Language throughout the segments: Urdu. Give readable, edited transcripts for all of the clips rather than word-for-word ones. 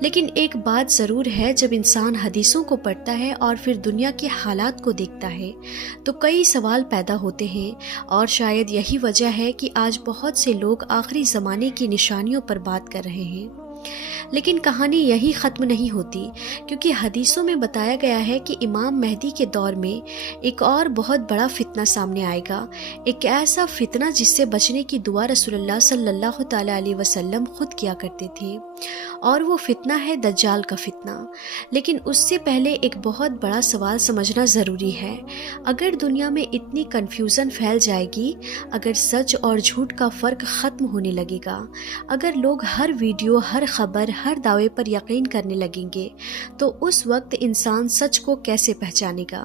لیکن ایک بات ضرور ہے، جب انسان حدیثوں کو پڑھتا ہے اور پھر دنیا کے حالات کو دیکھتا ہے تو کئی سوال پیدا ہوتے ہیں، اور شاید یہی وجہ ہے کہ آج بہت سے لوگ آخری زمانے کی نشانیوں پر بات کر رہے ہیں۔ لیکن کہانی یہی ختم نہیں ہوتی، کیونکہ حدیثوں میں بتایا گیا ہے کہ امام مہدی کے دور میں ایک اور بہت بڑا فتنہ سامنے آئے گا، ایک ایسا فتنہ جس سے بچنے کی دعا رسول اللہ صلی اللہ تعالیٰ علیہ وسلم خود کیا کرتے تھے، اور وہ فتنہ ہے دجال کا فتنہ۔ لیکن اس سے پہلے ایک بہت بڑا سوال سمجھنا ضروری ہے۔ اگر دنیا میں اتنی کنفیوژن پھیل جائے گی، اگر سچ اور جھوٹ کا فرق ختم ہونے لگے گا، اگر لوگ ہر ویڈیو، ہر خبر، ہر دعوے پر یقین کرنے لگیں گے، تو اس وقت انسان سچ کو کیسے پہچانے گا؟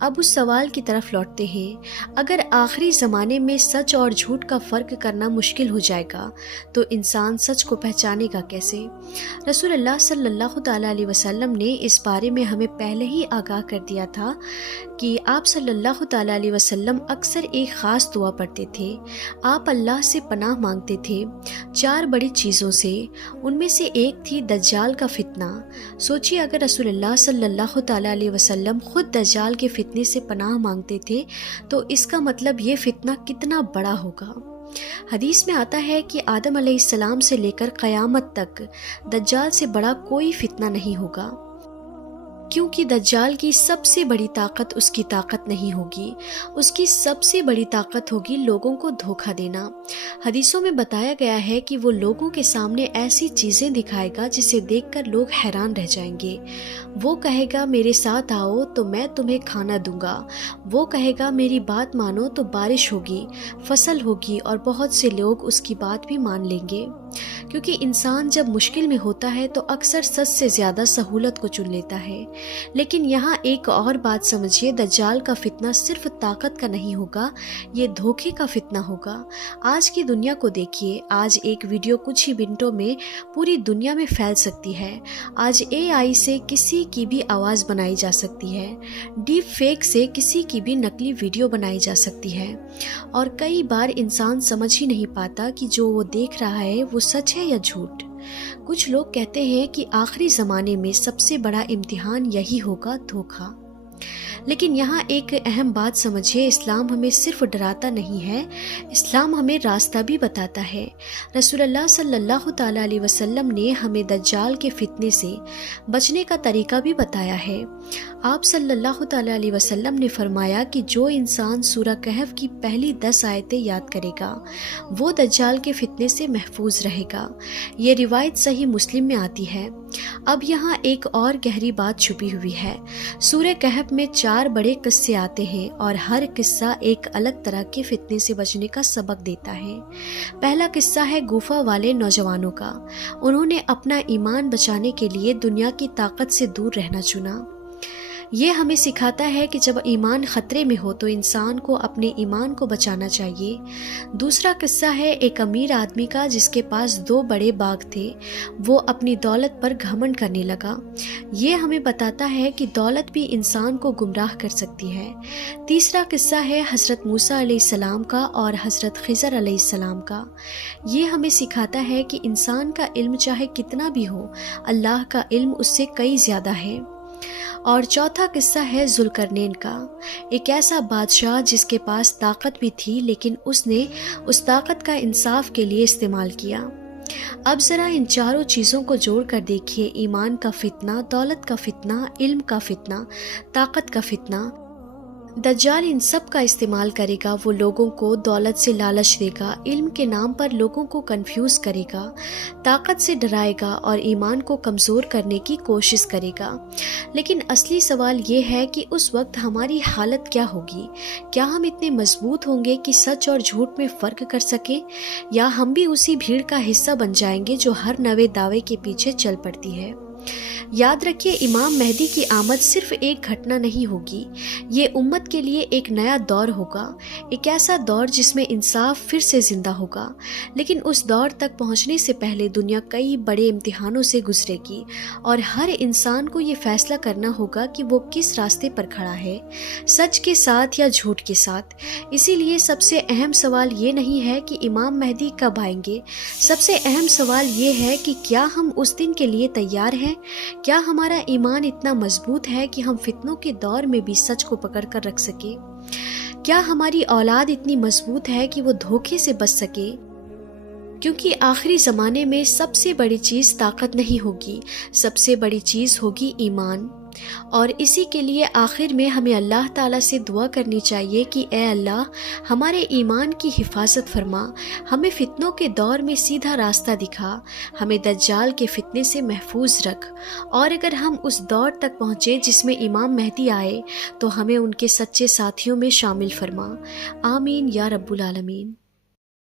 اب اس سوال کی طرف لوٹتے ہیں۔ اگر آخری زمانے میں سچ اور جھوٹ کا فرق کرنا مشکل ہو جائے گا تو انسان سچ کو پہچانے گا کیسے؟ رسول اللہ صلی اللہ تعالیٰ علیہ وسلم نے اس بارے میں ہمیں پہلے ہی آگاہ کر دیا تھا کہ آپ صلی اللہ تعالیٰ علیہ وسلم اکثر ایک خاص دعا پڑھتے تھے۔ آپ اللہ سے پناہ مانگتے تھے 4 بڑی چیزوں سے، ان میں سے ایک تھی دجال کا فتنہ۔ سوچیے، اگر رسول اللہ صلی اللہ تعالیٰ علیہ وسلم خود دجال کے فتنے سے پناہ مانگتے تھے تو اس کا مطلب یہ فتنہ کتنا بڑا ہوگا۔ حدیث میں آتا ہے کہ آدم علیہ السلام سے لے کر قیامت تک دجال سے بڑا کوئی فتنہ نہیں ہوگا، کیونکہ دجال کی سب سے بڑی طاقت اس کی طاقت نہیں ہوگی، اس کی سب سے بڑی طاقت ہوگی لوگوں کو دھوکہ دینا۔ حدیثوں میں بتایا گیا ہے کہ وہ لوگوں کے سامنے ایسی چیزیں دکھائے گا جسے دیکھ کر لوگ حیران رہ جائیں گے۔ وہ کہے گا میرے ساتھ آؤ تو میں تمہیں کھانا دوں گا، وہ کہے گا میری بات مانو تو بارش ہوگی، فصل ہوگی، اور بہت سے لوگ اس کی بات بھی مان لیں گے، کیونکہ انسان جب مشکل میں ہوتا ہے تو اکثر سچ سے زیادہ سہولت کو چن لیتا ہے۔ لیکن یہاں ایک اور بات سمجھیے، دجال کا فتنہ صرف طاقت کا نہیں ہوگا، یہ دھوکے کا فتنہ ہوگا۔ آج کی دنیا کو دیکھیے، آج ایک ویڈیو کچھ ہی منٹوں میں پوری دنیا میں پھیل سکتی ہے۔ آج AI سے کسی کی بھی آواز بنائی جا سکتی ہے، ڈیپ فیک سے کسی کی بھی نقلی ویڈیو بنائی جا سکتی ہے، اور کئی بار انسان سمجھ ہی نہیں پاتا کہ جو وہ دیکھ رہا ہے وہ سچ ہے یا جھوٹ۔ کچھ لوگ کہتے ہیں کہ آخری زمانے میں سب سے بڑا امتحان یہی ہوگا، دھوکہ۔ لیکن یہاں ایک اہم بات سمجھیے، اسلام ہمیں صرف ڈراتا نہیں ہے، اسلام ہمیں راستہ بھی بتاتا ہے۔ رسول اللہ صلی اللہ تعالیٰ علیہ وسلم نے ہمیں دجال کے فتنے سے بچنے کا طریقہ بھی بتایا ہے۔ آپ صلی اللہ تعالیٰ علیہ وسلم نے فرمایا کہ جو انسان سورہ کہف کی پہلی 10 آیتیں یاد کرے گا وہ دجال کے فتنے سے محفوظ رہے گا۔ یہ روایت صحیح مسلم میں آتی ہے۔ اب یہاں ایک اور گہری بات چھپی ہوئی ہے۔ سورہ کہف میں 4 بڑے قصے آتے ہیں، اور ہر قصہ ایک الگ طرح کے فتنے سے بچنے کا سبق دیتا ہے۔ پہلا قصہ ہے گوفہ والے نوجوانوں کا۔ انہوں نے اپنا ایمان بچانے کے لیے دنیا کی طاقت سے دور رہنا چنا۔ یہ ہمیں سکھاتا ہے کہ جب ایمان خطرے میں ہو تو انسان کو اپنے ایمان کو بچانا چاہیے۔ دوسرا قصہ ہے ایک امیر آدمی کا جس کے پاس 2 بڑے باغ تھے۔ وہ اپنی دولت پر گھمنڈ کرنے لگا۔ یہ ہمیں بتاتا ہے کہ دولت بھی انسان کو گمراہ کر سکتی ہے۔ تیسرا قصہ ہے حضرت موسیٰ علیہ السلام کا اور حضرت خضر علیہ السلام کا۔ یہ ہمیں سکھاتا ہے کہ انسان کا علم چاہے کتنا بھی ہو، اللہ کا علم اس سے کئی زیادہ ہے۔ اور چوتھا قصہ ہے ذوالقرنین کا، ایک ایسا بادشاہ جس کے پاس طاقت بھی تھی لیکن اس نے اس طاقت کا انصاف کے لیے استعمال کیا۔ اب ذرا ان 4 چیزوں کو جوڑ کر دیکھیے، ایمان کا فتنہ، دولت کا فتنہ، علم کا فتنہ، طاقت کا فتنہ۔ دجال ان سب کا استعمال کرے گا، وہ لوگوں کو دولت سے لالچ دے گا، علم کے نام پر لوگوں کو کنفیوز کرے گا، طاقت سے ڈرائے گا اور ایمان کو کمزور کرنے کی کوشش کرے گا۔ لیکن اصلی سوال یہ ہے کہ اس وقت ہماری حالت کیا ہوگی؟ کیا ہم اتنے مضبوط ہوں گے کہ سچ اور جھوٹ میں فرق کر سکیں، یا ہم بھی اسی بھیڑ کا حصہ بن جائیں گے جو ہر نئے دعوے کے پیچھے چل پڑتی ہے؟ یاد رکھیے امام مہدی کی آمد صرف ایک گھٹنا نہیں ہوگی، یہ امت کے لیے ایک نیا دور ہوگا، ایک ایسا دور جس میں انصاف پھر سے زندہ ہوگا۔ لیکن اس دور تک پہنچنے سے پہلے دنیا کئی بڑے امتحانوں سے گزرے گی، اور ہر انسان کو یہ فیصلہ کرنا ہوگا کہ وہ کس راستے پر کھڑا ہے، سچ کے ساتھ یا جھوٹ کے ساتھ۔ اسی لیے سب سے اہم سوال یہ نہیں ہے کہ امام مہدی کب آئیں گے، سب سے اہم سوال یہ ہے کہ کیا ہم اس دن کے لیے تیار ہیں؟ کیا ہمارا ایمان اتنا مضبوط ہے کہ ہم فتنوں کے دور میں بھی سچ کو پکڑ کر رکھ سکیں؟ کیا ہماری اولاد اتنی مضبوط ہے کہ وہ دھوکے سے بچ سکے؟ کیونکہ آخری زمانے میں سب سے بڑی چیز طاقت نہیں ہوگی، سب سے بڑی چیز ہوگی ایمان۔ اور اسی کے لیے آخر میں ہمیں اللہ تعالیٰ سے دعا کرنی چاہیے کہ اے اللہ ہمارے ایمان کی حفاظت فرما، ہمیں فتنوں کے دور میں سیدھا راستہ دکھا، ہمیں دجال کے فتنے سے محفوظ رکھ، اور اگر ہم اس دور تک پہنچے جس میں امام مہدی آئے تو ہمیں ان کے سچے ساتھیوں میں شامل فرما۔ آمین یا رب العالمین۔